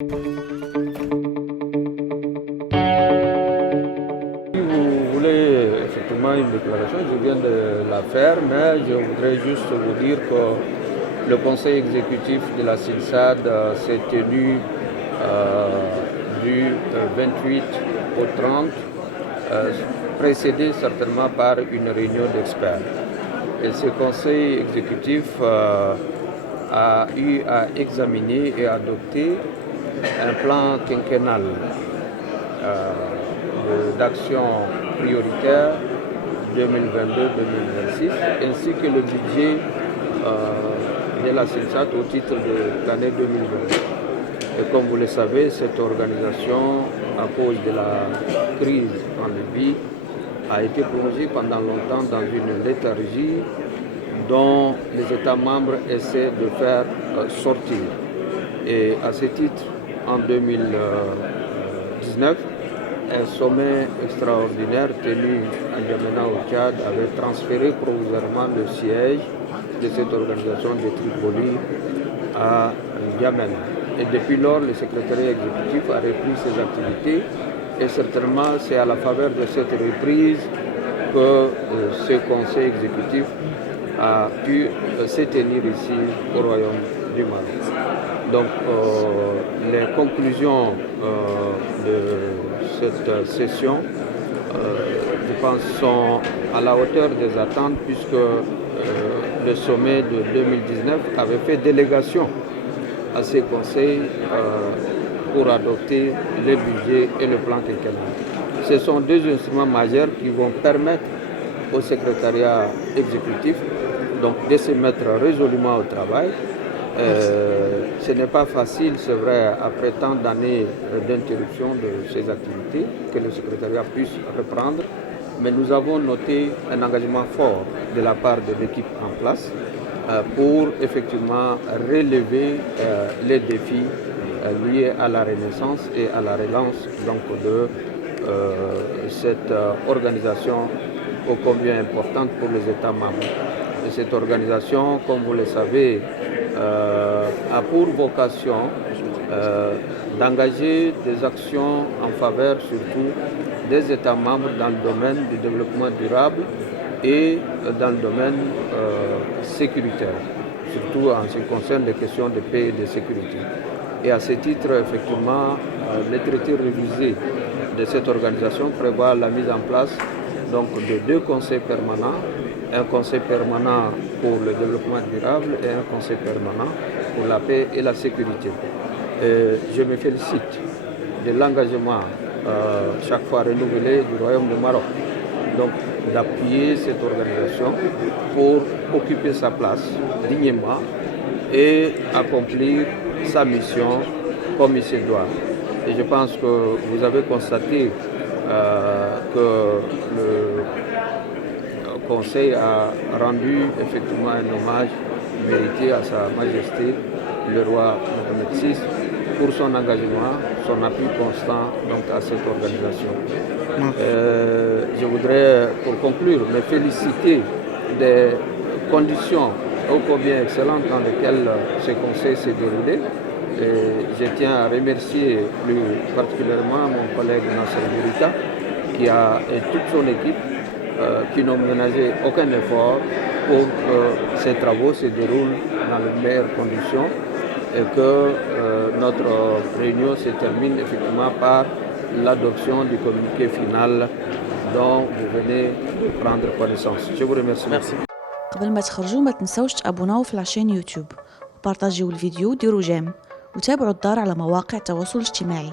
Si vous voulez effectivement une déclaration, je viens de la faire, mais je voudrais juste vous dire que le conseil exécutif de la SINSAD s'est tenu du 28 au 30, précédé certainement par une réunion d'experts. Et ce conseil exécutif a eu à examiner et adopter un plan quinquennal d'action prioritaire 2022-2026, ainsi que le budget de la SINSAD au titre de l'année 2022. Et comme vous le savez, cette organisation, à cause de la crise en Libye, a été plongée pendant longtemps dans une léthargie dont les États membres essaient de faire sortir. Et à ce titre, en 2019, un sommet extraordinaire tenu à N'Djamena au Tchad avait transféré provisoirement le siège de cette organisation de Tripoli à N'Djamena. Et depuis lors, le secrétariat exécutif a repris ses activités et certainement c'est à la faveur de cette reprise que ce conseil exécutif a pu se tenir ici au Royaume du Maroc. Donc les conclusions de cette session, je pense, sont à la hauteur des attentes puisque le sommet de 2019 avait fait délégation à ces conseils pour adopter le budget et le plan quinquennal. Ce sont deux instruments majeurs qui vont permettre au secrétariat exécutif donc, de se mettre résolument au travail. Ce n'est pas facile, c'est vrai, après tant d'années d'interruption de ces activités, que le secrétariat puisse reprendre, mais nous avons noté un engagement fort de la part de l'équipe en place pour effectivement relever les défis liés à la renaissance et à la relance donc, de cette organisation ô combien importante pour les États membres. Et cette organisation, comme vous le savez, a pour vocation d'engager des actions en faveur surtout des États membres dans le domaine du développement durable et dans le domaine sécuritaire, surtout en ce qui concerne les questions de paix et de sécurité. Et à ce titre, effectivement, les traités révisés de cette organisation prévoient la mise en place donc, de deux conseils permanents, un conseil permanent pour le développement durable et un conseil permanent pour la paix et la sécurité. Et je me félicite de l'engagement chaque fois renouvelé du Royaume du Maroc, donc d'appuyer cette organisation pour occuper sa place dignement et accomplir sa mission comme il se doit. Et je pense que vous avez constaté que le Conseil a rendu effectivement un hommage mérité à Sa Majesté le roi Mohamed VI pour son engagement, son appui constant donc, à cette organisation. Je voudrais, pour conclure, me féliciter des conditions ô combien excellentes dans lesquelles ce Conseil s'est déroulé. Et je tiens à remercier plus particulièrement mon collègue Nasser Bourita et toute son équipe qui n'ont ménagé aucun effort pour que ces travaux se déroulent dans les meilleures conditions et que notre réunion se termine effectivement par l'adoption du communiqué final dont vous venez de prendre connaissance. Je vous remercie. Merci. قبل ما تخرجوا ما تنسوش تابوناو في العشان يوتيوب وبارطاجيو الفيديو وديروا جيم وتابعوا الدار على مواقع التواصل الاجتماعي.